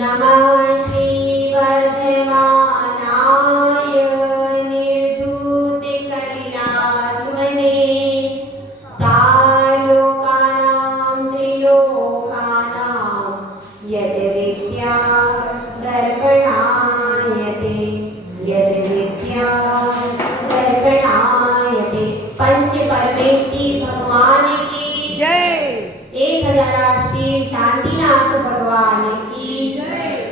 नमः श्री वर्धमानाय निर्धूत कलिलात्मने सालोकानां त्रिलोकानां यद् विद्या दर्पणायते यद् विद्या दर्पणायते। पंच परमेष्टि भगवान की जय। 1000 श्री शांतिनाथ भगवान की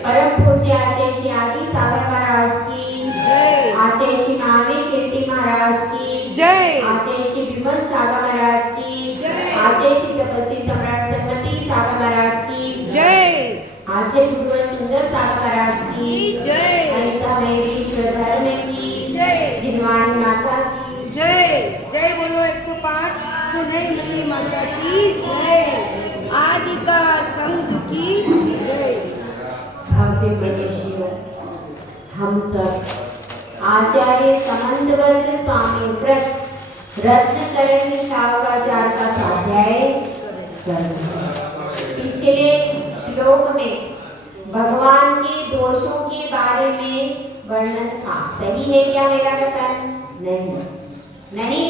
परम पूज्य आचार्य श्री आदि सागर महाराज की जय। आचार्य श्री नावे कीर्ति महाराज की जय। आचार्य श्री विमल सागर महाराज की जय। आचार्य श्री तपस्वी सम्राट सन्मति सागर महाराज की जय। आचार्य गुरुवर सुंदर सागर महाराज की जय। ऐसा महेश्वर धर्म की जय। जिनवाणी माता की जय। जय बोलो 105 सुनहरी लिली माता की जय। आदि का संघ की जय। भव्य मनीषियों, हम सब आचार्य समंतवज्र स्वामी व्रत रत्नकरण शाखाचार्य का स्वाध्याय कर रहे हैं। पिछले श्लोक में भगवान के दोषों के बारे में वर्णन था। सही है क्या मेरा कथन? नहीं,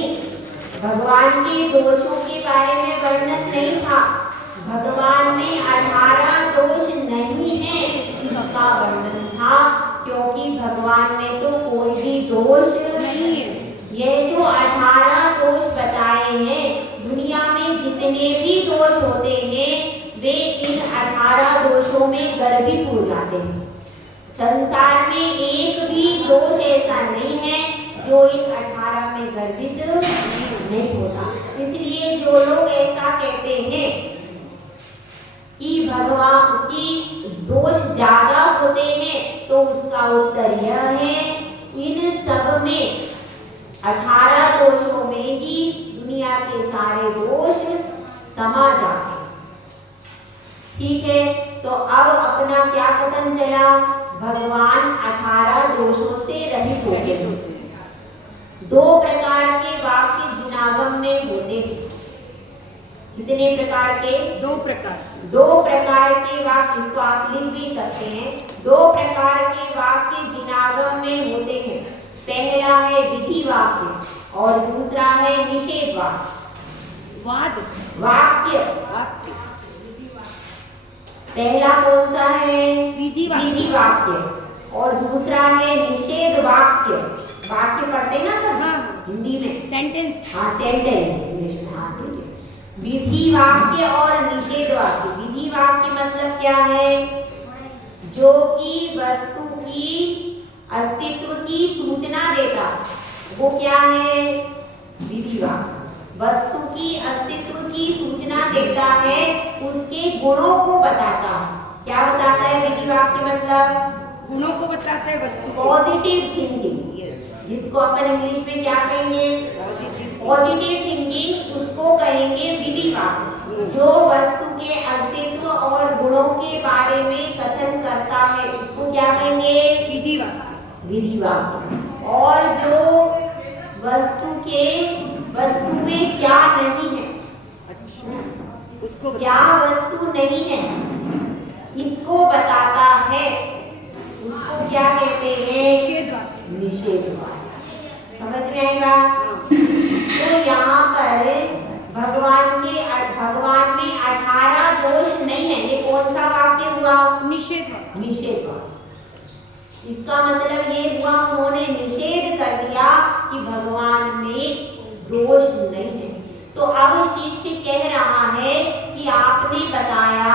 भगवान के दोषों के बारे में वर्णन नहीं था। भगवान में 18 दोष नहीं है इसका वर्णन था, क्योंकि भगवान में तो कोई भी दोष नहीं है। ये जो 18 दोष बताए हैं, दुनिया में जितने भी दोष होते हैं वे इन 18 दोषों में गर्भित हो जाते हैं। संसार में एक भी दोष ऐसा नहीं है जो इन 18 में गर्भित नहीं होता। इसलिए जो लोग ऐसा कहते हैं कि भगवान की दोष ज्यादा होते हैं, तो उसका उत्तर यह है, इन सब में 18 दोषों में ही दुनिया के सारे दोष समा जाते हैं। ठीक है, तो अब अपना क्या कथन चला? भगवान 18 दोषों से रहित होते हैं। 2 प्रकार के वाक्य जिनागम में होते हैं। कितने प्रकार के? 2 प्रकार। 2 प्रकार के वाक्य, इसको आप लिख भी सकते हैं। 2 प्रकार के वाक्य जिनागम में होते हैं। पहला है विधि वाक्य और दूसरा है निषेध वाक्य। वाक्य पहला कौन सा है? विधि वाक्य और दूसरा है निषेध वाक्य। वाक्य पढ़ते ना सब हिंदी में, सेंटेंस। हाँ, सेंटेंस इंग्लिश में। हाँ, ठीक है। विधि वाक्य और निषेध वाक्य। विधि वाक्य मतलब क्या है? जो कि वस्तु की अस्तित्व की सूचना देता है, वो क्या है? विधि वाक्य। वस्तु की अस्तित्व की सूचना देता है, उसके गुणों को बताता है। क्या बताता है विधि वाक्य? मतलब गुणों को बताता है वस्तु। पॉजिटिव थिंकिंग, जिसको अपन इंग्लिश में क्या कहेंगे? पॉजिटिव थिंकिंग, उसको कहेंगे विधि वाक्य। जो वस्तु के अस्तित्व और गुणों के बारे में कथन करता है, उसको क्या कहेंगे? विधि वाक्य। और जो वस्तु में क्या नहीं है, उसको क्या वस्तु नहीं है, इसको बताता है, उसको क्या कहते हैं? निषेध वाक्य। समझ में आएगा? तो यहाँ पर भगवान में 18 दोष नहीं है। ये कौन सा वाक्य हुआ? निषेध वाक्य। इसका मतलब ये हुआ, उन्होंने निषेध कर दिया कि भगवान में दोष नहीं है। तो अब शिष्य कह रहा है कि आपने बताया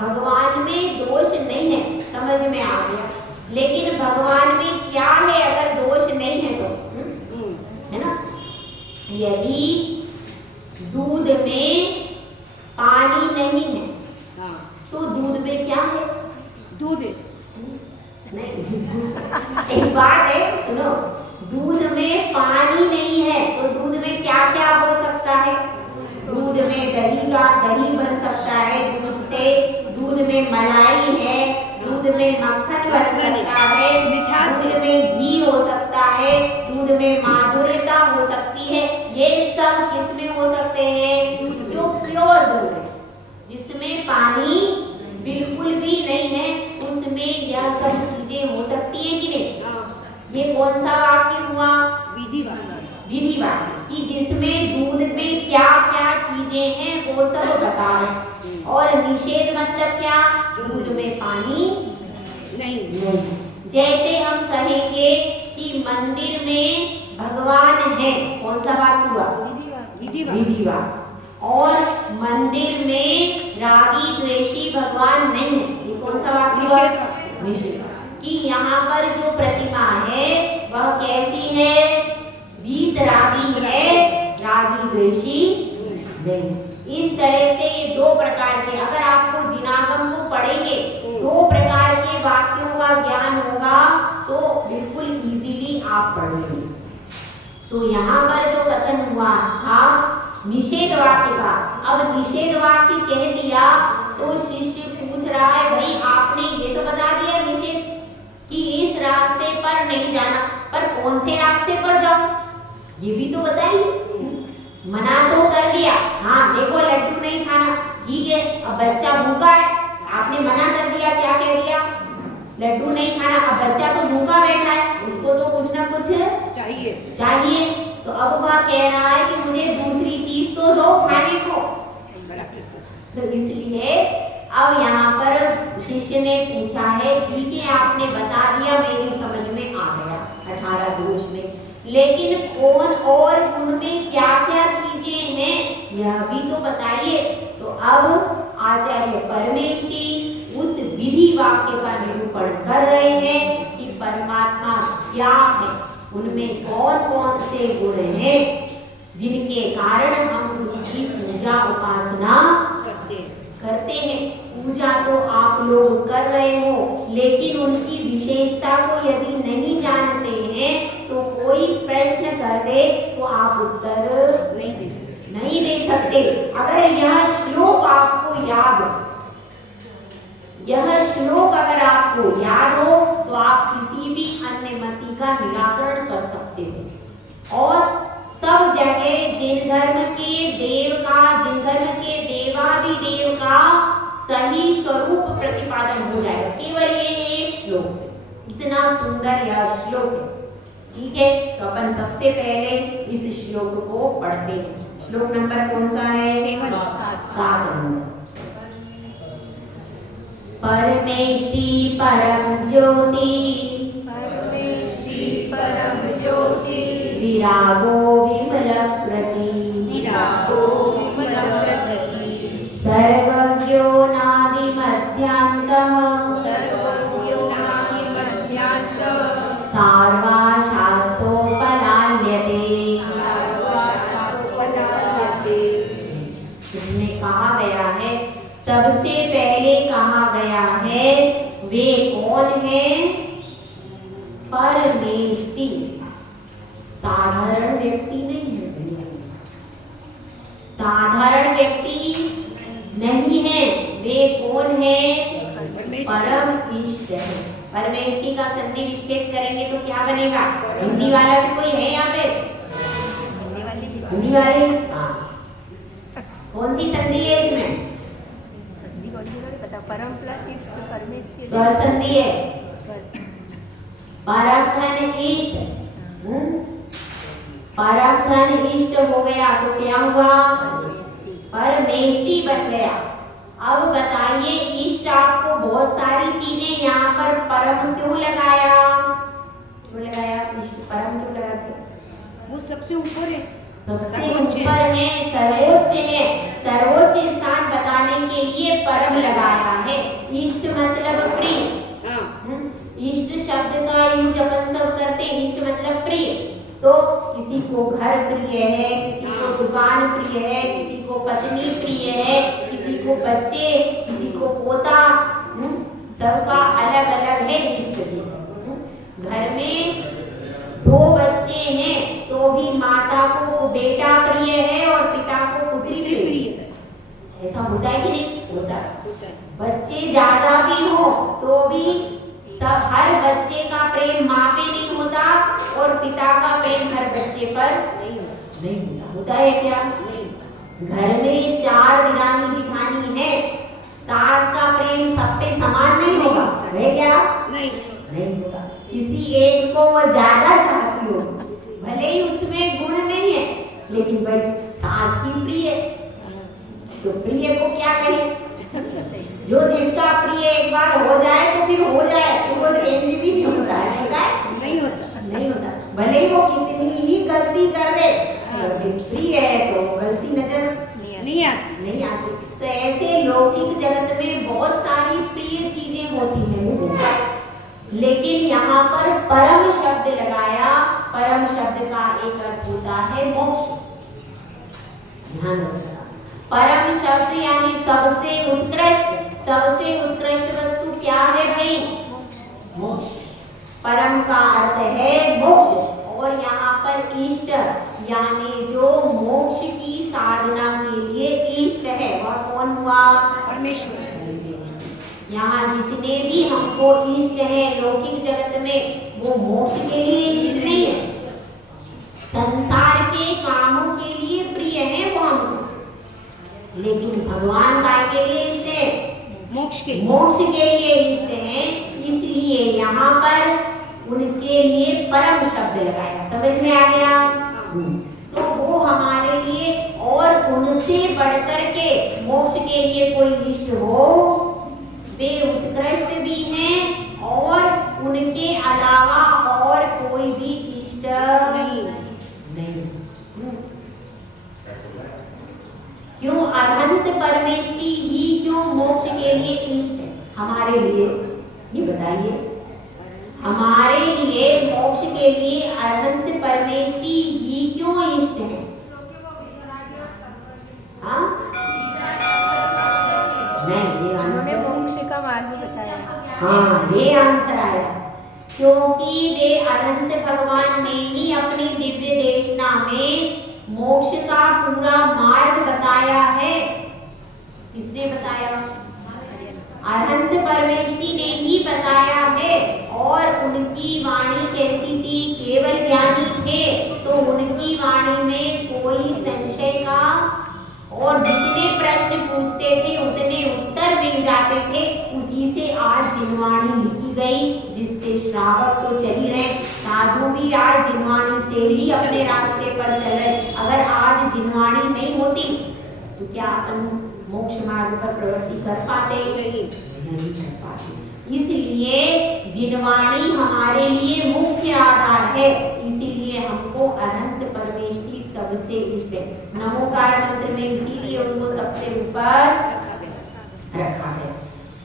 भगवान में दोष नहीं है, समझ में आ गया, लेकिन भगवान में क्या है अगर दोष नहीं है तो? है ना? यदि दूध में पानी नहीं है, तो दूध में क्या है? दूध नहीं। एक बात है, सुनो, दूध में पानी नहीं है तो दूध में क्या क्या हो सकता है? दूध में दही बन सकता है, दूध में मलाई है, दूध में मक्खन बन सकता है, दूध में घी हो सकता है, दूध में माधुर्यता हो सकती है। ये सब किसमें हो सकते हैं? जो प्योर दूध है, जिसमें पानी बिल्कुल भी नहीं है, उस विधिवाक्य कि जिसमें दूध में क्या क्या चीजें हैं वो सब बता रहे। और निषेध मतलब क्या? दूध में पानी नहीं। जैसे हम कहेंगे कि मंदिर में भगवान है, कौन सा वाक्य हुआ? विधिवाक्य। और मंदिर में रागी द्वेषी भगवान नहीं है, ये कौन सा वाक्य हुआ? निषेध। कि यहाँ पर जो प्रतिमा है वह कैसी है? वीतरागी है, रागी द्वेषी नहीं। इस तरह से ये दो प्रकार के, अगर आपको जिनागम को पढ़ेंगे, दो प्रकार के वाक्यों का ज्ञान होगा तो बिल्कुल इजीली आप पढ़ लेंगे। तो यहाँ पर जो कथन हुआ था निषेध वाक्य का, अब निषेध वाक्य कह दिया तो शिष्य पूछ रहा है, भाई आपने ये तो बता दिया निषेध कि इस रास्ते पर नहीं जाना, पर कौन से रास्ते पर जाओ ये भी तो बताइए। मना तो कर दिया, हाँ देखो लड्डू नहीं खाना, ठीक है। अब बच्चा भूखा है, आपने मना कर दिया, क्या कह दिया? लड्डू नहीं खाना। अब बच्चा तो भूखा बैठा है, उसको तो कुछ ना कुछ चाहिए। तो अब वह कह रहा है कि मुझे दूसरी चीज तो दो खाने को। तो इसलिए अब यहाँ पर शिष्य ने पूछा है, ठीक है आपने बता दिया, मेरी समझ में आ गया 18 दोष में, लेकिन कौन और उनमें क्या क्या चीजें हैं यह भी तो बताइए। तो अब आचार्य परमेष्ठी उस विधि वाक्य का निरूपण कर रहे हैं कि परमात्मा क्या है, उनमें कौन कौन से गुण हैं जिनके कारण हम उनकी पूजा उपासना करते हैं। पूजा तो आप लोग कर रहे हो, लेकिन उनकी विशेषता को यदि नहीं जानते हैं तो कोई प्रश्न कर दे तो आप उत्तर नहीं दे सकते। अगर यह श्लोक आपको याद हो, तो आप किसी भी अन्य मति का निराकरण कर सकते हो। और सब जगह जिन धर्म के देवादिदेव का सही स्वरूप प्रतिपादन हो जाएगा केवल ये एक श्लोक से। इतना सुंदर यह श्लोक है, ठीक है। तो अपन सबसे पहले इस श्लोक को पढ़ते हैं। श्लोक नंबर कौन सा है? 7 नंबर। परमेष्टि परम ज्योति विरागो विमल प्रति सर्वज्ञो नादि मध्यांतः सार्वशास्त्रोपलाल्यते। इसमें कहा गया है, सबसे पहले कहा गया है वे कौन है? परमेष्टि। साधारण व्यक्ति नहीं है, साधारण व्यक्ति नहीं है। वे कौन है? परम इष्ट है। परमेष्टि का संधि विच्छेद करेंगे तो क्या बनेगा? हिंदी वाला भी कोई है यहाँ पे? हिंदी वाले? हाँ, कौन सी संधि है इसमें? परम प्लस परमेष्टि स्वर संधि है। परम धन इष्ट, परम धन इष्ट हो गया तो क्या हुआ? परमेष्टि बन गया। अब बताइए, इष्ट आपको बहुत सारी चीजें, यहाँ पर परम क्यों लगाया? इष्ट परम क्यों लगाते? वो सबसे ऊपर है, सबसे ऊपर है, सर्वोच्च है। सर्वोच्च स्थान बताने के लिए परम लगाया है। इष्ट मतलब प्रिय। इष्ट शब्द का यूज अपन सब करते हैं, इष्ट मतलब प्रिय। तो किसी को घर प्रिय है, किसी को दुकान प्रिय है, किसी को पत्नी प्रिय है, किसी को बच्चे, किसी को पोता, सबका अलग अलग है इष्ट भी। घर में 2 बच्चे हैं तो भी माता को बेटा प्रिय है और पिता को पुत्री प्रिय है। ऐसा होता है कि नहीं? होता है। बच्चे ज्यादा भी हो तो भी सब, हर बच्चे का प्रेम माँ पे नहीं होता और पिता का प्रेम हर बच्चे पर नहीं होता। होता है क्या? घर में 4 दिरानी जिठानी है, सास का प्रेम सब पे समान नहीं होगा, है क्या? नहीं होगा। किसी एक को वो ज्यादा चाहती हो, भले ही उसमें गुण नहीं है, लेकिन भाई सास की प्रिय, तो प्रिय को क्या कहें। जो जिसका प्रिय एक बार हो जाए तो फिर हो जाए, तो वो चेंज भी नहीं होता है, होता है? नहीं होता। भले ही वो कितनी ही गलती कर दे, लेकिन प्रिय है तो गलती नजर नहीं आती। तो ऐसे लौकिक जगत में बहुत सारी प्रिय चीजें होती हैं, लेकिन यहाँ पर परम शब्द लगाया। परम शब्द का एक अर्थ होता है मोक्ष। ध्यान रखना, परम शब्द यानी सबसे उत्कृष्ट वस्तु क्या है भाई? मोक्ष। परम का अर्थ है मोक्ष, और यहाँ पर इष्ट यानी जो मोक्ष की साधना के लिए इष्ट है वह कौन हुआ? परमेश्वर। यहाँ जितने भी हमको इष्ट है लौकिक जगत में, वो मोक्ष के लिए इष्ट नहीं है, संसार के कामों के लिए प्रिय है वो हमको, लेकिन भगवान काय के लिए इष्ट है? मोक्ष के लिए इष्ट है। इसलिए यहाँ पर उनके लिए परम शब्द लगाया। समझ में आ गया? तो वो हमारे लिए और उनसे बढ़कर के मोक्ष के लिए कोई इष्ट हो, वे उत्कृष्ट भी हैं, और उनके अलावा और कोई भी इष्ट नहीं। क्यों अनंत परमेष्टि ही क्यों मोक्ष के लिए इष्ट है हमारे लिए? ये बताइए, हमारे लिए मोक्ष के लिए अनंत परमेष्टि ही क्यों इष्ट है? हाँ? नहीं, ये आंसर मोक्ष का मार्ग बताया। हाँ, ये आंसर आया, क्योंकि वे अनंत भगवान ने ही अपनी दिव्य देशना में मोक्ष का पूरा मार्ग बताया है। किसने बताया? अनंत परमेष्टि ने ही बताया है। और उनकी वाणी कैसी थी? केवल ज्ञानी थे, तो उनकी वाणी में कोई संशय का, और जितने प्रश्न पूछते थे उतने उत्तर मिल जाते थे। उसी से आज जिनवाणी लिखी गई, जिससे श्रावक तो चल ही रहे, साधु भी आज जिनवाणी से ही अपने रास्ते पर चल रहे। अगर आज जिनवाणी नहीं होती तो क्या अपन मोक्ष मार्ग पर प्रवृत्ति कर पाते? नहीं कर पाते। इसलिए जिनवाणी हमारे लिए मुख्य आधार है, इसीलिए हमको अनंत परमेष्टि सबसे इष्ट है। नमोकार मंत्र में इसीलिए उनको सबसे ऊपर रखा है।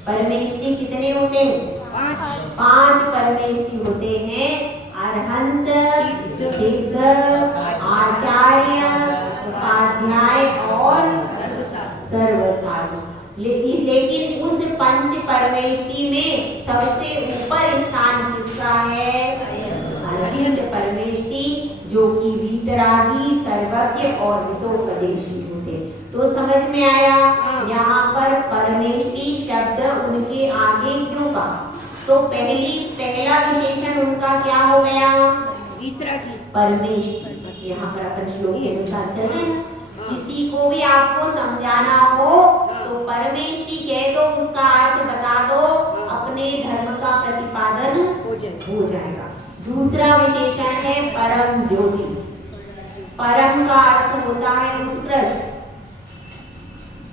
परमेष्टि कितने होते हैं? 5 परमेष्टि होते हैं, अरहंत, सिद्ध, आचार्य, उपाध्याय और सर्वसाधु। लेकिन उस 5 परमेष्टि में सबसे ऊपर स्थान किसका है? अरहंत परमेष्टि, जो कि वीतरागी, सर्वज्ञ और हितोपदेशी होते। तो समझ में आया? यहाँ पर परमेष्टि शब्द उनके आगे क्यों का? तो पहला विशेषण उनका क्या हो गया? वीतरागी, परमेष्टि। यहाँ पर अपन श्लोक के अनुसार चल रहे हैं। किसी को भी आपको समझाना हो तो परमेष्टि कह दो, उसका अर्थ बता दो, अपने धर्म का प्रतिपादन हो जाएगा। दूसरा विशेषण है परम ज्योति। परम का अर्थ होता है उत्कृष्ट।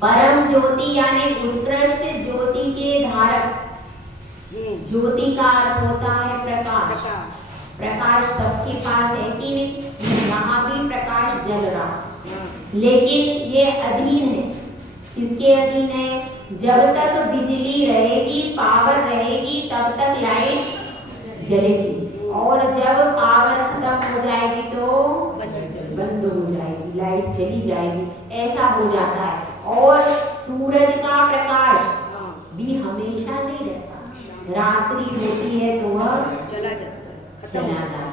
परम ज्योति यानी उत्कृष्ट ज्योति के धारक। ज्योति का अर्थ होता है प्रकाश। प्रकाश सबके पास है कि नहीं? यहाँ भी प्रकाश जल रहा, लेकिन ये अधीन है। किसके अधीन है? जब तक बिजली रहेगी, पावर रहेगी, तब तक लाइट जलेगी, और जब पावर खत्म हो जाएगी तो बंद हो जाएगी, लाइट चली जाएगी। ऐसा हो जाता है। और सूरज का प्रकाश भी हमेशा नहीं रहता, रात्रि होती है तो वह चला जाता है,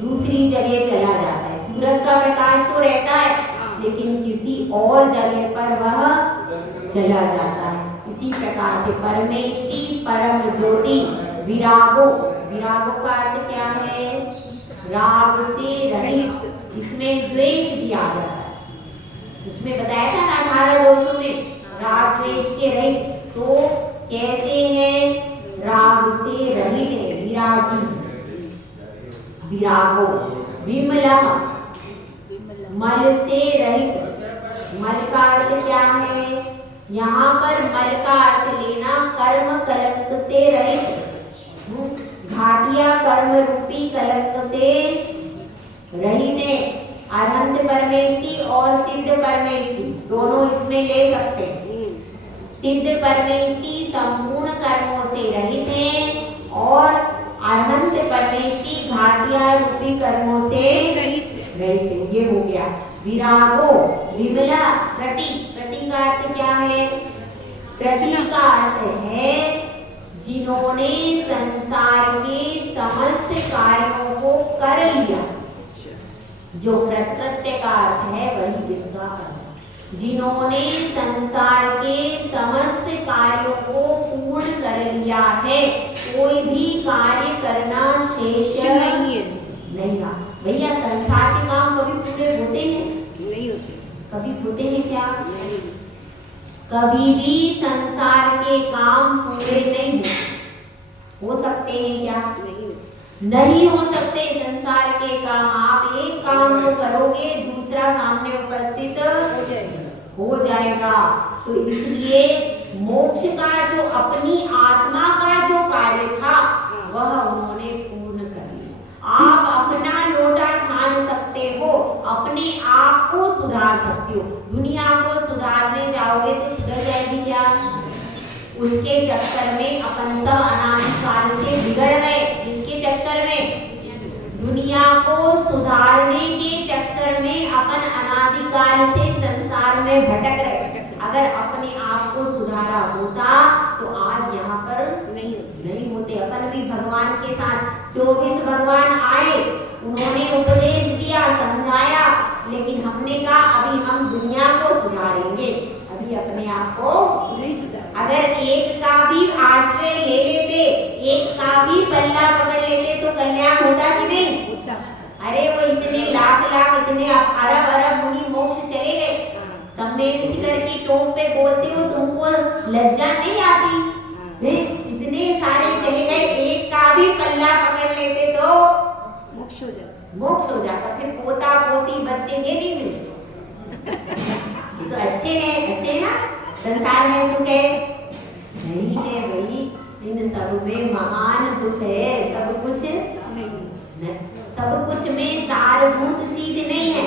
दूसरी जगह चला जाता है। सूरज का प्रकाश तो रहता है, लेकिन किसी और जगह पर वह चला जाता है। इसी प्रकार से परमेष्टि, परम ज्योति, विरागो। विरागो का अर्थ क्या है? राग से रहित। इसमें द्वेष भी आ जाता है। उसमें बताया था ना 18 दोषों में राग द्वेष से रहित। तो कैसे है? राग से रहित है, विरागी। विरागो विमला, मल से रहित। मल का अर्थ क्या है? यहाँ पर मल का अर्थ लेना कर्म कलंक से रहित, घाटिया कर्म रूपी कलंक से रहित है। अरहंत परमेष्टि और सिद्ध परमेष्टि दोनों इसमें ले सकते हैं। सिद्ध परमेष्टि संपूर्ण कर्मों से रहित है और अरहंत परमेष्टि घाटिया रूपी कर्मों से रहित है। ये हो गया। विरागो, विमला, प्रति। प्रति का अर्थ क्या है? प्रति का अर्थ है जिन्होंने संसार के समस्त कार्यों को कर लिया। जो प्रकृत्य का अर्थ है वही इसका अर्थ। जिन्होंने संसार के समस्त कार्यों को पूर्ण कर लिया है, कोई भी कार्य करना शेष नहीं है। नहीं ना भैया, संसार के काम कभी पूरे होते हैं? नहीं होते। कभी होते हैं क्या? नहीं। कभी भी संसार के काम पूरे नहीं हो सकते हैं क्या? नहीं हो सकते संसार के काम। आप एक काम को करोगे, दूसरा सामने उपस्थित हो जाएगा। तो इसलिए मोक्ष का जो अपनी आत्मा का जो कार्य था वह उन्होंने पूर्ण कर लिया। आप अपना लोटा छान सकते हो, अपने आप को सुधार सकते हो। दुनिया को सुधारने जाओगे तो सुधर जाएगी क्या? उसके चक्कर में अपन सब अनादिकाल से बिगड़ गए। इसके चक्कर में, दुनिया को सुधारने के चक्कर में अपन अनादिकाल से संसार में भटक रहे। अगर अपने आप को सुधारा होता तो आज यहाँ पर नहीं होते। अपन भी भगवान के साथ 24 भगवान आए, उन्होंने उपदेश दिया, समझाया, लेकिन हमने कहा अभी हम दुनिया को सुधारेंगे, अभी अपने आप को नहीं सुधार। अगर एक का भी आश्रय ले लेते, एक का भी पल्ला पकड़ लेते तो कल्याण होता कि नहीं? अरे वो इतने लाख लाख, इतने अरब अरब मुनि मोक्ष चले गए, सम्मेद शिखर की टोप पे बोलते हो, तुमको लज्जा नहीं आती? इतने सारे चले गए, एक का भी पल्ला पकड़ लेते तो मोक्ष हो जाता। मोक्ष हो जाता। फिर पोता पोती बच्चे ये नहीं मिलते। ये तो अच्छे हैं ना, संसार में सुख है? नहीं है भाई, इन सब में महान दुख है। सब कुछ नहीं, सब कुछ में सारभूत चीज नहीं है।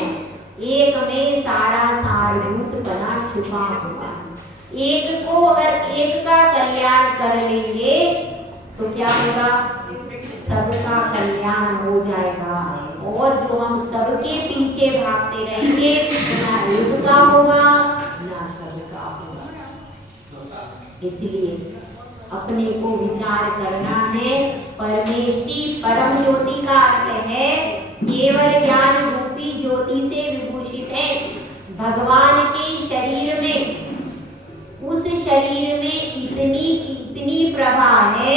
एक में सारा सारभूत बना छुपा हुआ। एक को अगर एक का कल्याण कर लेंगे तो क्या होगा? सबका कल्याण हो जाएगा। और जो हम सबके पीछे भागते रहेंगे ना एक का होगा ना सबका होगा। इसलिए अपने को विचार करना है। परमेष्टि परम ज्योति का अर्थ है केवल ज्ञान रूपी ज्योति से विभूषित है। भगवान के शरीर में, उस शरीर में इतनी प्रभा है,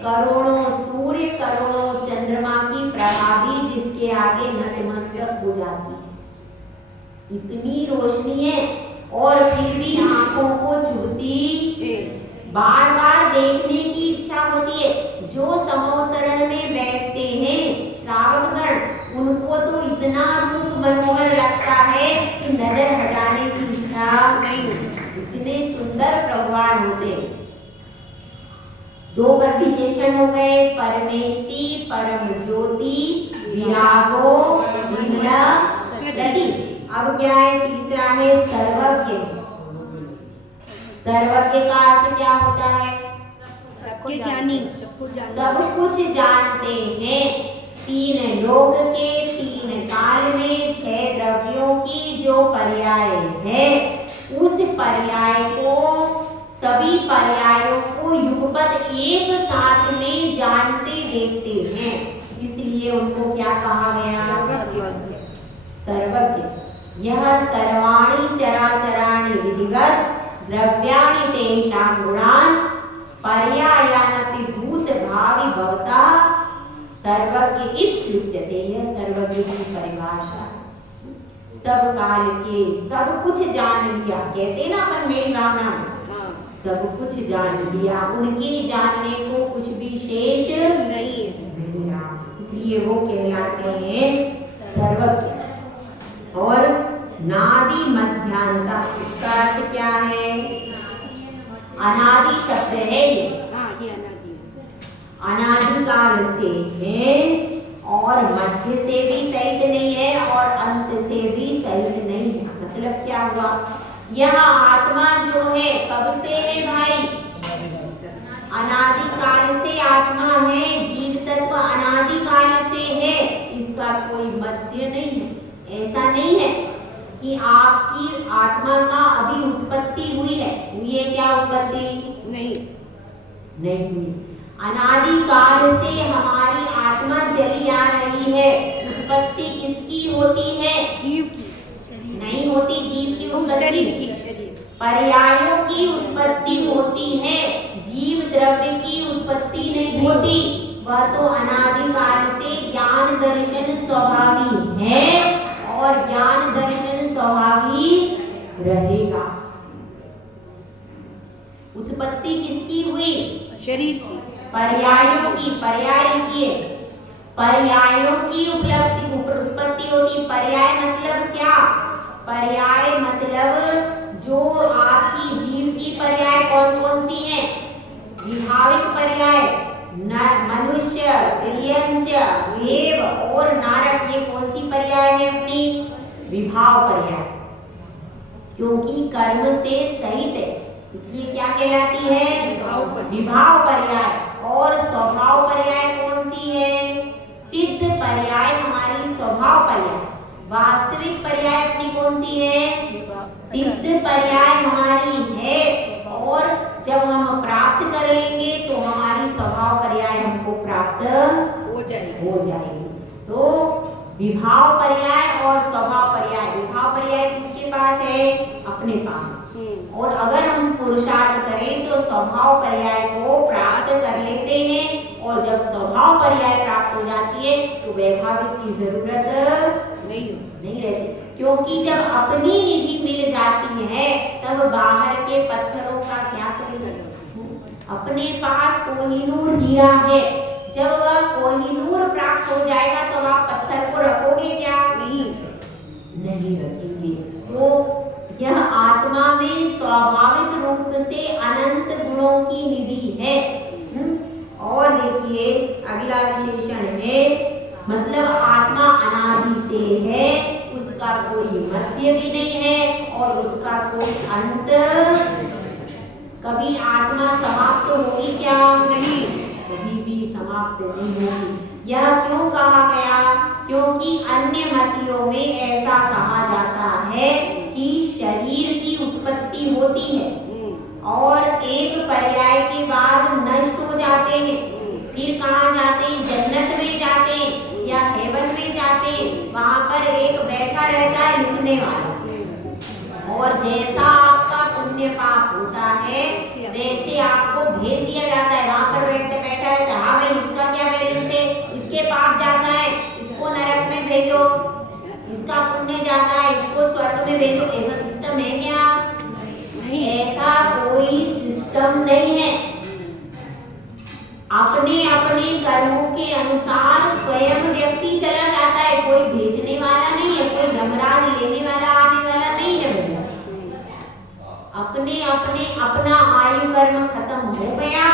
करोड़ों सूर्य करोड़ों चंद्रमा की प्रभा भी जिसके आगे नतमस्तक हो जाती है। इतनी रोशनी है और फिर भी आंखों को चुभती है, बार बार देखने की इच्छा होती है। जो समोसरण में बैठते हैं श्रावकगण, उनको तो इतना रूप मनोहर लगता है कि नजर हटाने की इच्छा नहीं होती। इतने सुंदर भगवान होते। दो विशेषण हो गए, परमेष्टि परम ज्योति, विरागो विमला प्रति। अब क्या है? तीसरा है सर्वज्ञ। सर्वज्ञ का अर्थ क्या होता है? सबके ज्ञानी, सब कुछ जानते हैं। तीन लोक के, तीन काल में, 6 द्रव्यों की जो पर्याय है, उस पर्याय को, सभी पर्यायों को युगपत एक साथ में जानते देखते हैं। इसलिए उनको क्या कहा गया? सर्वज्ञ। यह सर्वाणि चराचराणि विधिवत द्रव्याणि तेषां गुणान् पर्यायानपि भूत भावि भवता सर्वज्ञ इत्युच्यते। यह सर्वज्ञ की परिभाषा। सब काल के सब कुछ जान लिया, कहते ना अपन मेरी भावना में, सब कुछ जान लिया। उनके जानने को कुछ भी शेष नहीं है। इसलिए वो कहलाते हैं सर्वज्ञ। और नादि मध्यांता, इसका अर्थ क्या है? अनादि शब्द है ये, हाँ ये अनादि, अनादिकाल से है और मध्य से भी सहित नहीं है और अंत से भी सहित नहीं है। मतलब क्या हुआ? यह आत्मा जो है कब से है भाई? अनादिकाल से आत्मा है, जीव तत्व अनादिकाल से है, इसका कोई मध्य नहीं है। ऐसा नहीं है कि आपकी आत्मा का अभी उत्पत्ति हुई है। हुई है क्या उत्पत्ति? नहीं नहीं हुई। अनादिकाल से हमारी आत्मा चली आ रही है। उत्पत्ति किसकी होती है? जीव की, नहीं होती जीव की उत्पत्ति, शरीर की, शरीर पर्यायों की उत्पत्ति होती है। जीव द्रव्य की उत्पत्ति नहीं होती। वह तो अनादिकाल से ज्ञान दर्शन स्वभावी है और ज्ञान दर्शन स्वभावी रहेगा। उत्पत्ति किसकी हुई? शरीर की, पर्यायों की। पर्याय लिखिए, पर्यायों की उत्पत्ति होती। पर्याय मतलब क्या? पर्याय मतलब जो आपकी जीव की पर्याय कौन कौन सी हैं? विभाविक पर्याय, मनुष्य, तिर्यंच, वेव और नारक, ये कौन सी पर्याय है अपनी? विभाव पर्याय। क्योंकि कर्म से सहित है इसलिए क्या कहलाती है? विभाव पर्याय। और स्वभाव पर्याय कौन सी है? सिद्ध पर्याय हमारी स्वभाव पर्याय। वास्तविक पर्याय अपनी कौन सी है? सिद्ध पर्याय हमारी है। और जब हम प्राप्त कर लेंगे तो हमारी स्वभाव पर्याय हमको प्राप्त हो जाएगी। तो विभाव पर्याय और स्वभाव पर्याय। विभाव पर्याय किसके पास है? अपने पास। और अगर हम पुरुषार्थ करें तो स्वभाव पर्याय को प्राप्त कर लेते हैं। और जब स्वभाव पर्याय प्राप्त हो जाती है तो वैभाविक की जरूरत नहीं रहती। क्योंकि जब अपनी निधि मिल जाती है तब बाहर के पत्थरों का क्या करेंगे? अपने पास कोहिनूर हीरा है, जब वह कोहिनूर प्राप्त हो जाएगा तो आप पत्थर को रखोगे क्या? नहीं रखेंगे। तो यह आत्मा में स्वाभाविक रूप से अनंत गुणों की निधि है। और देखिए अगला विशेषण है, मतलब आत्मा अनादि से है, उसका कोई मध्य भी नहीं है और उसका कोई अंत। कभी आत्मा समाप्त होगी क्या? नहीं, कभी भी समाप्त नहीं होगी। यह क्यों कहा गया? क्योंकि अन्य मतियों में ऐसा कहा जाता है कि शरीर की उत्पत्ति होती है और एक पर्याय के बाद नष्ट हो जाते हैं। फिर कहाँ जाते हैं? जन्नत में जाते हैं या हेवन में जाते हैं। वहां पर एक बैठा रहता है लिखने वाला, और जैसा आपका पुण्य पाप होता है वैसे आपको भेज दिया जाता है। वहां पर बैठा रहता है, हाँ भाई इसका क्या बैलेंस है, इसके पाप जाता है, इसको नरक में भेजो, इसका पुण्य जाता है, इसको स्वर्ग में भेजो। ऐसा सिस्टम है क्या? नहीं, ऐसा कोई सिस्टम नहीं है। अपने अपने कर्मों के अनुसार स्वयं व्यक्ति चला जाता है। कोई भेजने वाला नहीं है, कोई यमराज लेने वाला आने वाला नहीं है भैया। अपने अपने अपना आयु कर्म खत्म हो गया,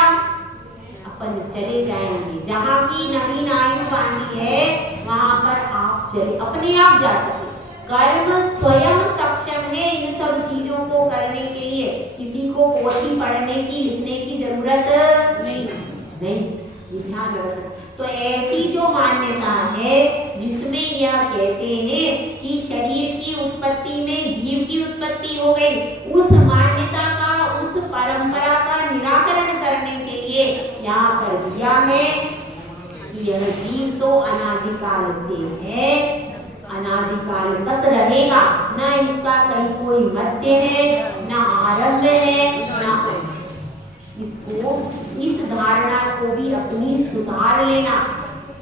अपन चले जाएंगे। जहाँ की नवीन आयु बांधी है वहां पर आप चले, अपने आप जा सकते। कर्म स्वयं सक्षम है इन सब चीजों को करने के लिए। किसी को पोथी पढ़ने की लिखने की जरूरत नहीं, ये ध्यान रखना। तो ऐसी जो मान्यता है जिसमें यह कहते हैं कि शरीर की उत्पत्ति में जीव की उत्पत्ति हो गई, उस मान्यता का, उस परंपरा का निराकरण करने के लिए यहाँ कर दिया है कि यह जीव तो अनादिकाल से है, अनादिकाल तक रहेगा, ना इसका कहीं कोई मध्य है, ना आरंभ है, ना इसको, इस धारणा को भी अपनी सुधार लेना।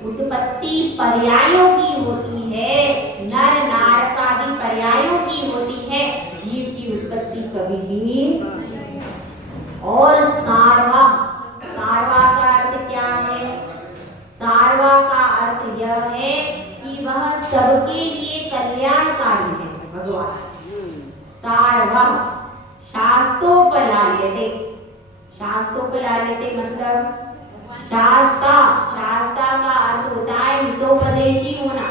उत्पत्ति पर्यायों की होती है, नर नारक आदि पर्यायों की होती है, जीव की उत्पत्ति कभी भी। और सारवा, सारवा का अर्थ क्या है? सारवा का अर्थ यह है कि वह सबके भगवान। सार्वम शास्तोपलाल्यते, शास्तोपलाल्यते मतलब शास्ता, शास्ता का अर्थ होता है हितोपदेशी होना,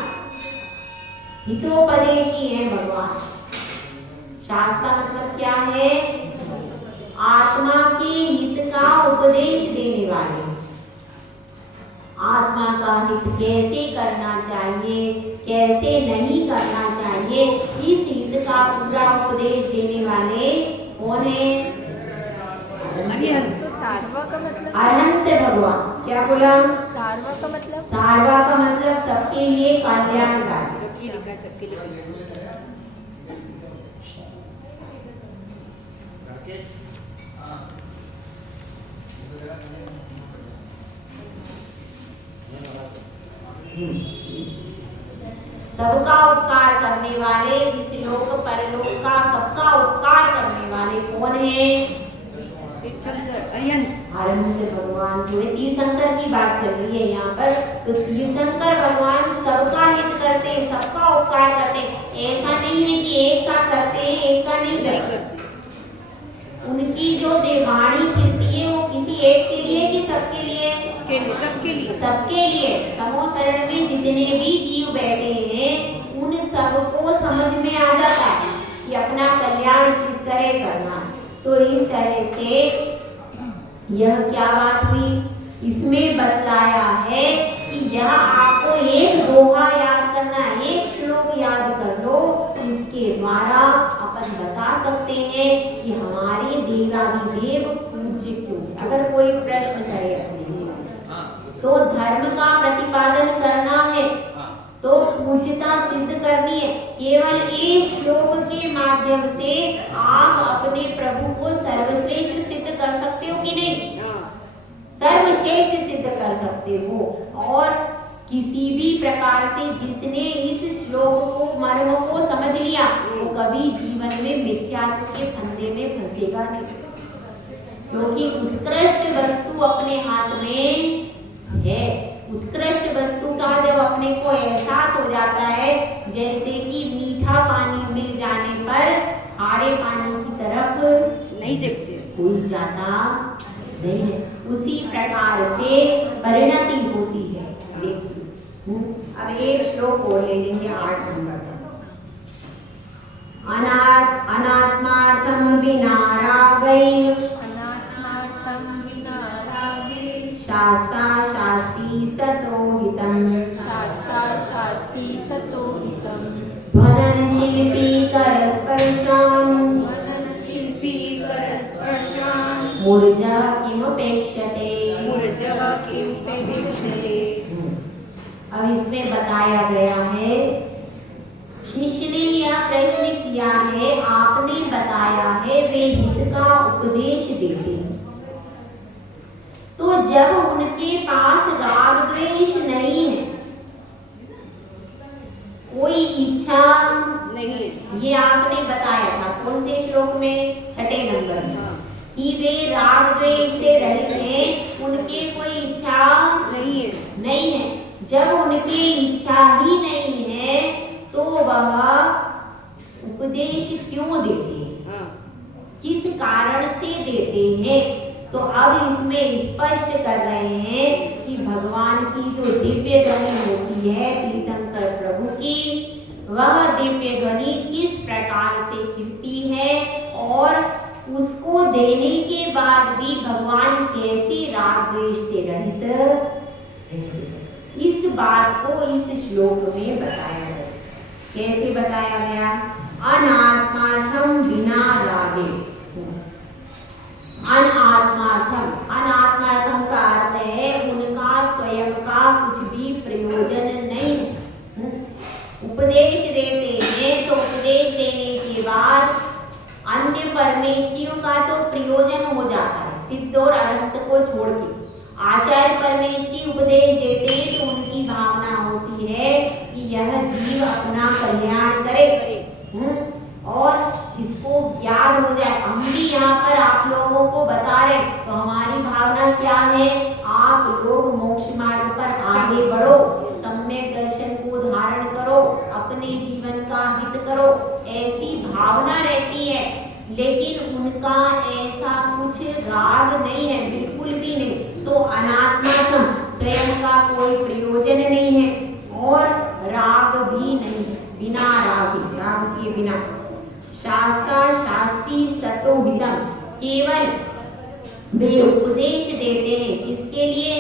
हितोपदेशी है भगवान। शास्ता मतलब क्या है? आत्मा के हित का उपदेश देने वाले, आत्मा का हित कैसे करना चाहिए, कैसे नहीं करना चाहिए, इस हित का पूरा उपदेश देने वाले कौन है? अरिहंत। तो सारवा का मतलब? अरहंत भगवान। क्या बोला? सारवा का मतलब? सारवा का मतलब सबके लिए कल्याणकारी। सबकी लिखा, सबके लिए। सबका उपकार करने वाले, इस लोक परलोक का सबका उपकार करने वाले कौन है? तीर्थंकर, अरिहंत। अरहंत भगवान जो है, तीर्थंकर की बात चल रही है यहाँ पर। तो तीर्थंकर भगवान सबका हित करते हैं, सबका उपकार करते हैं। ऐसा नहीं है कि एक का करते हैं एक का नहीं करते। उनकी जो देवाणी कीर्ति है वो किसी एक के लिए कि सबके लिए? सबके लिए। सबके लिए। समो शरण में जितने भी जीव बैठे हैं उन सबको समझ में आ जाता है कि अपना कल्याण किस तरह करना है। तो इस तरह से यह क्या बात हुई? इसमें बतलाया है कि यह आपको एक दोहा याद करना है, एक श्लोक याद कर लो। इसके द्वारा अपन बता सकते हैं कि हमारे देवाधिदेव पूज्य क्यों। अगर कोई प्रश्न करे अपने से तो धर्म का प्रतिपादन करना है तो पूज्यता सिद्ध करनी है। केवल इस श्लोक के माध्यम से आप अपने प्रभु को सर्वश्रेष्ठ सिद्ध कर सकते हो कि नहीं? सर्वश्रेष्ठ सिद्ध कर सकते हो। और किसी भी प्रकार से जिसने इस श्लोक को मर्म को समझ लिया वो कभी जीवन में मिथ्यात्व के फंदे में फंसेगा नहीं, क्योंकि उत्कृष्ट वस्तु अपने हाथ में है। उत्कृष्ट वस्तु का जब अपने को एहसास हो जाता है, जैसे कि मीठा पानी मिल जाने पर खारे पानी की तरफ नहीं देखते, कोई जाता नहीं है, उसी प्रकार से परिणति होती है। देखिए अब एक श्लोक और ले लेंगे 8 नंबर का। अनात्मार्थम विना रागै शास्ता शास्ति सतो हितम् ध्वनन शिल्पी करस्पर्शाम् मूर्जा किमपेक्षते। अब इसमें बताया गया है, शिष्य ने यह प्रश्न किया है, आपने बताया है वे हित का उपदेश देते हैं, तो जब उनके पास राग द्वेष नहीं है, कोई इच्छा नहीं है, ये आपने बताया था कौन से श्लोक में? 6 नंबर में, कि वे राग द्वेष से रहित हैं, उनके कोई इच्छा नहीं है। जब उनकी इच्छा ही नहीं है तो वह उपदेश क्यों देते हैं, किस कारण से देते हैं? तो अब इसमें स्पष्ट कर रहे हैं कि भगवान की जो दिव्य ध्वनि होती है तीर्थंकर प्रभु की, वह दिव्य ध्वनि किस प्रकार से खिलती है और उसको देने के बाद भी भगवान कैसे राग द्वेष से रहित रहते, इस बात को इस श्लोक में बताया गया। कैसे बताया गया? अनात्मार्थम बिना रागे। अनात्मार्थम का अर्थ है उनका स्वयं का कुछ भी प्रयोजन नहीं है। उपदेश देते हैं तो उपदेश देने के बाद अन्य परमेष्ठियों का तो प्रयोजन हो जाता है, सिद्ध और अरहंत को छोड़ के। आचार्य परमेष्ठी उपदेश देते हैं तो उनकी भावना होती है कि यह जीव अपना कल्याण करे और इसको याद हो जाए। हम भी यहाँ पर आप लोगों को बता रहे तो हमारी भावना क्या है? आप लोग मोक्ष मार्ग पर आगे बढ़ो, सम्यक दर्शन को धारण करो, अपने जीवन का हित करो, ऐसी भावना रहती है। लेकिन उनका ऐसा कुछ राग नहीं है, बिल्कुल भी नहीं। तो अनात्मा स्वयं का कोई प्रयोजन नहीं है और राग भी नहीं, बिना राग के बिना। शास्त्रा शास्त्री सतोहितम, केवल वे उपदेश देते हैं किसके लिए?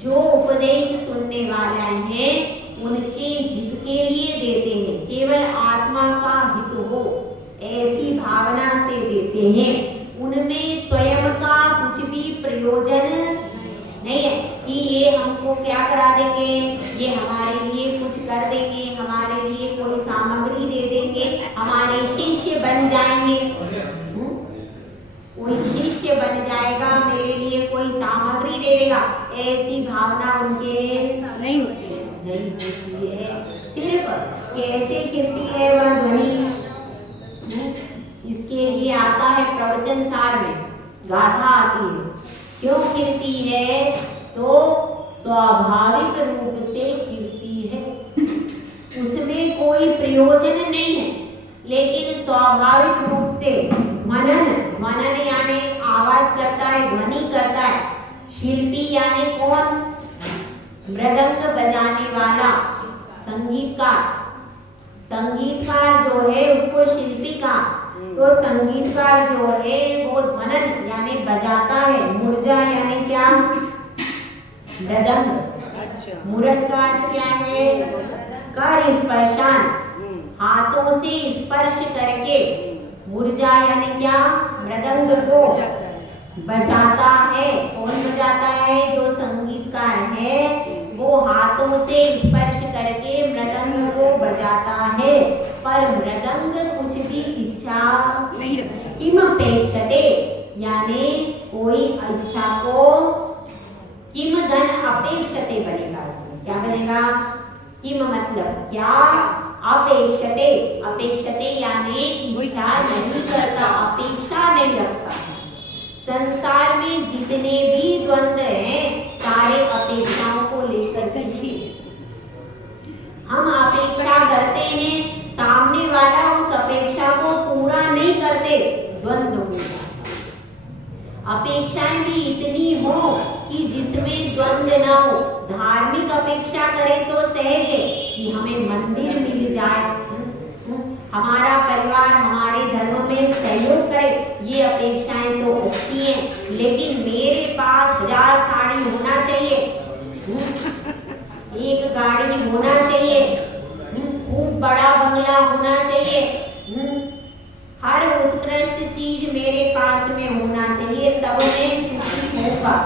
जो उपदेश सुनने वाला है उनके हित के लिए देते हैं, केवल आत्मा का हित हो ऐसी भावना से देते हैं। उनमें स्वयं का कुछ भी प्रयोजन नहीं है कि ये हमको क्या करा देंगे, ये हमारे लिए कुछ कर देंगे, हमारे लिए कोई सामग्री दे देंगे, हमारे शिष्य बन जाएंगे। कोई शिष्य बन जाएगा, मेरे लिए कोई सामग्री दे देगा, ऐसी भावना उनके नहीं होती है। नहीं होती है। सिर्फ कैसे कीर्ति है वह ध्वनि, इसके लिए आता है प्रवचन सार में गाथा आती है। क्यों कीर्ति है? तो स्वाभाविक रूप से कीर्ति है, उसमें कोई प्रयोजन नहीं है, लेकिन स्वाभाविक रूप से मनन यानी आवाज करता है, ध्वनि करता है। शिल्पी यानी कौन? मृदंग बजाने वाला संगीतकार। संगीतकार जो है उसको शिल्पी का, तो संगीतकार जो है वो ध्वनन यानी बजाता है। मुर्जा यानी क्या? मृदंग। अच्छा। मूरज का अर्थ क्या है? कर स्पर्शान, हाथों से स्पर्श करके। मुर्जा यानी क्या? मृदंग को बजाता है। कौन बजाता है? जो संगीतकार है वो हाथों से स्पर्श करके मृदंग को बजाता है। पर मृदंग कुछ भी इच्छा नहीं रखता। किम अपेक्षते यानी कोई इच्छा को, किम धन अपेक्षते बनेगा, इसमें क्या बनेगा? किम मतलब क्या? अपेक्षते, अपेक्षते यानी इच्छा नहीं करता, अपेक्षा नहीं रखता। संसार में जितने भी द्वंद्व हैं सारे अपेक्षाओं को लेकर के हम अपेक्षा करते हैं, सामने वाला उस अपेक्षा को पूरा नहीं करते, द्वंद्व हो जाता। अपेक्षाएं भी इतनी हो कि जिसमें द्वंद्व ना हो। धार्मिक अपेक्षा करें तो सहज है कि हमें मंदिर मिल जाए, हमारा परिवार हमारे धर्म में सहयोग करे, ये अपेक्षाएं तो अच्छी हैं। लेकिन मेरे पास 1000 साड़ी होना चाहिए, एक गाड़ी होना चाहिए, खूब बड़ा बंगला होना चाहिए, हर उत्कृष्ट चीज मेरे पास में होना चाहिए, तब मैं सुखी होगा।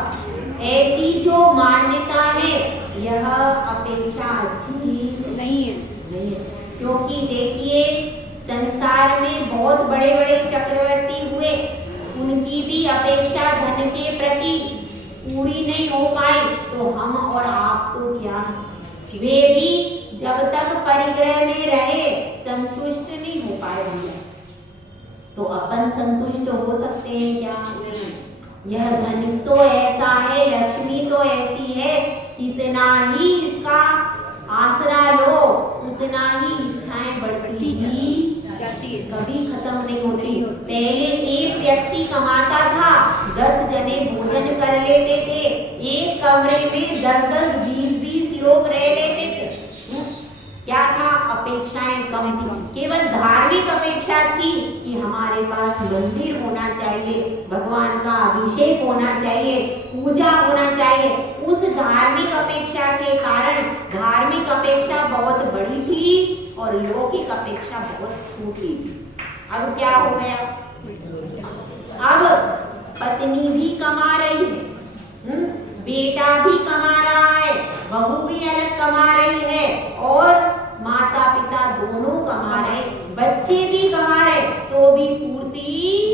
ऐसी जो मान्यता है यह अपेक्षा अच्छी नहीं है। क्योंकि देखिए संसार में बहुत बड़े बड़े चक्रवर्ती हुए, उनकी भी अपेक्षा धन के प्रति पूरी नहीं हो पाई, तो हम और आप तो क्या, वे भी जब तक परिग्रह में रहे संतुष्ट नहीं हो पाए होंगे, तो अपन संतुष्ट हो सकते हैं क्या? यह धन तो ऐसा है, लक्ष्मी तो ऐसी है, कितना ही इसका आसरा लो उतना ही इच्छाएं बढ़ती ही जाती है, कभी खत्म नहीं होती। पहले एक व्यक्ति कमाता था, 10 जने भोजन कर लेते थे, एक कमरे में 10-10, 20-20 लोग रह लेते थे। क्या था? अपेक्षाएं कम थी, केवल धार्मिक अपेक्षा थी कि हमारे पास मंदिर होना चाहिए, भगवान का अभिषेक होना चाहिए, पूजा होना चाहिए। उस धार्मिक अपेक्षा के कारण धार्मिक अपेक्षा बहुत बड़ी थी और लौकिक अपेक्षा बहुत छोटी थी। अब क्या हो गया? अब पत्नी भी कमा रही है, बेटा भी कमा रहा है, बहू भी अलग कमा रही है और माता पिता दोनों कमा रहे, बच्चे भी कमा रहे, तो भी पूर्ति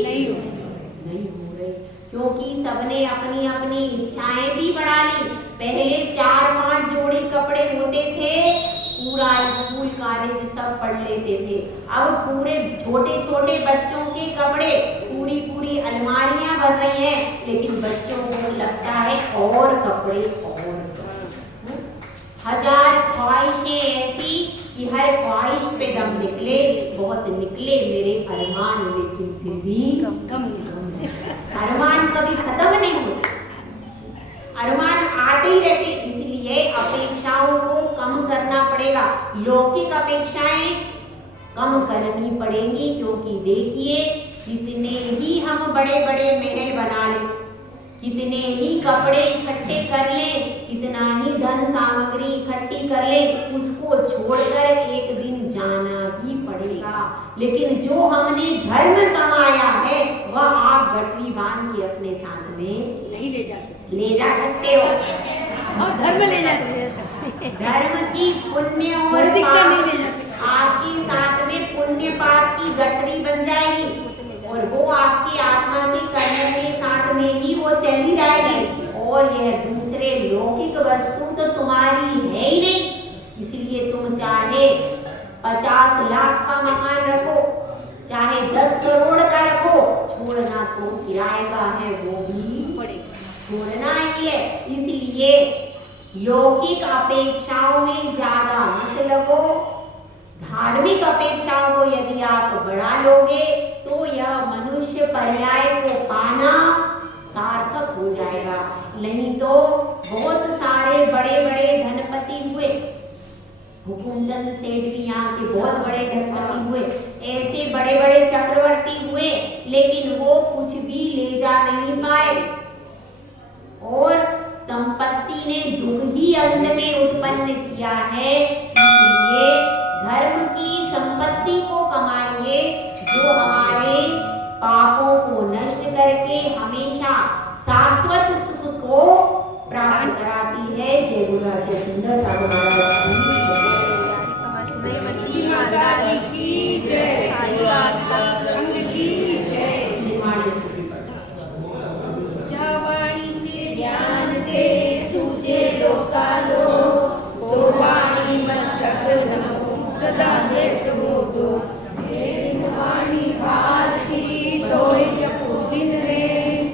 नहीं हो रही, क्योंकि सबने अपनी अपनी इच्छाएं भी बढ़ा ली। पहले 4-5 जोड़ी कपड़े होते थे, पूरा स्कूल कॉलेज सब पढ़ लेते थे। अब पूरे छोटे छोटे बच्चों के कपड़े पूरी पूरी अलमारियां भर रही हैं, लेकिन बच्चों को लगता है और कपड़े और 1000 ख्वाहिशें ऐसी कि हर ख्वाहिश पे दम निकले, बहुत निकले मेरे अरमान, लेकिन फिर भी कम अरमान कभी खत्म नहीं होते, अरमान आते ही रहते। इसलिए अपेक्षाओं को कम करना पड़ेगा, लौकिक अपेक्षाएं कम करनी पड़ेंगी। क्योंकि देखिए, कितने ही हम बड़े बड़े महल बना लें, कितने ही कपड़े इकट्ठे कर लें, कितना ही धन सामग्री इकट्ठी कर लें, उसको छोड़कर एक दिन जाना ही पड़ेगा। लेकिन जो हमने धर्म कमाया है वह आप गठरी बांध के अपने साथ में नहीं ले जा सकते हो। और धर्म ले जा सकते, धर्म की पुण्य और नैतिकता पाप नहीं ले जा सकते। आपके साथ में पुण्य पाप की गठरी बन जाएगी और वो आपकी आत्मा के कर्म के साथ में ही वो चली जाएगी। और यह दूसरे लौकिक वस्तु तो तुम्हारी है ही नहीं, इसलिए तुम चाहे 50 लाख का मकान रखो, चाहे 10 करोड़ का रखो, छोड़ना तो किराए का है, वो भी पड़ेगा, छोड़ना ही है। इसलिए लौकिक अपेक्षाओं में ज्यादा मत लगो, धार्मिक अपेक्षाओं को यदि आप बढ़ा लोगे तो यह मनुष्य पर्याय को पाना सार्थक हो जाएगा। नहीं तो बहुत सारे बड़े बड़े धनपति हुए, हुकुमचंद सेठ भी यहाँ के बहुत बड़े धनपति हुए, ऐसे बड़े बड़े चक्रवर्ती हुए, लेकिन वो कुछ भी ले जा नहीं पाए और संपत्ति ने दुख ही अंत में उत्पन्न किया है। इसलिए धर्म की संपत्ति को कमाइए जो हमारे पापों को नष्ट करके हमेशा शाश्वत सुख को प्राप्त कराती है। जय गुरु राजा सुंदर साहब।